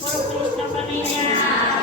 બોલો કૃષ્ણ કનૈયા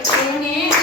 이렇게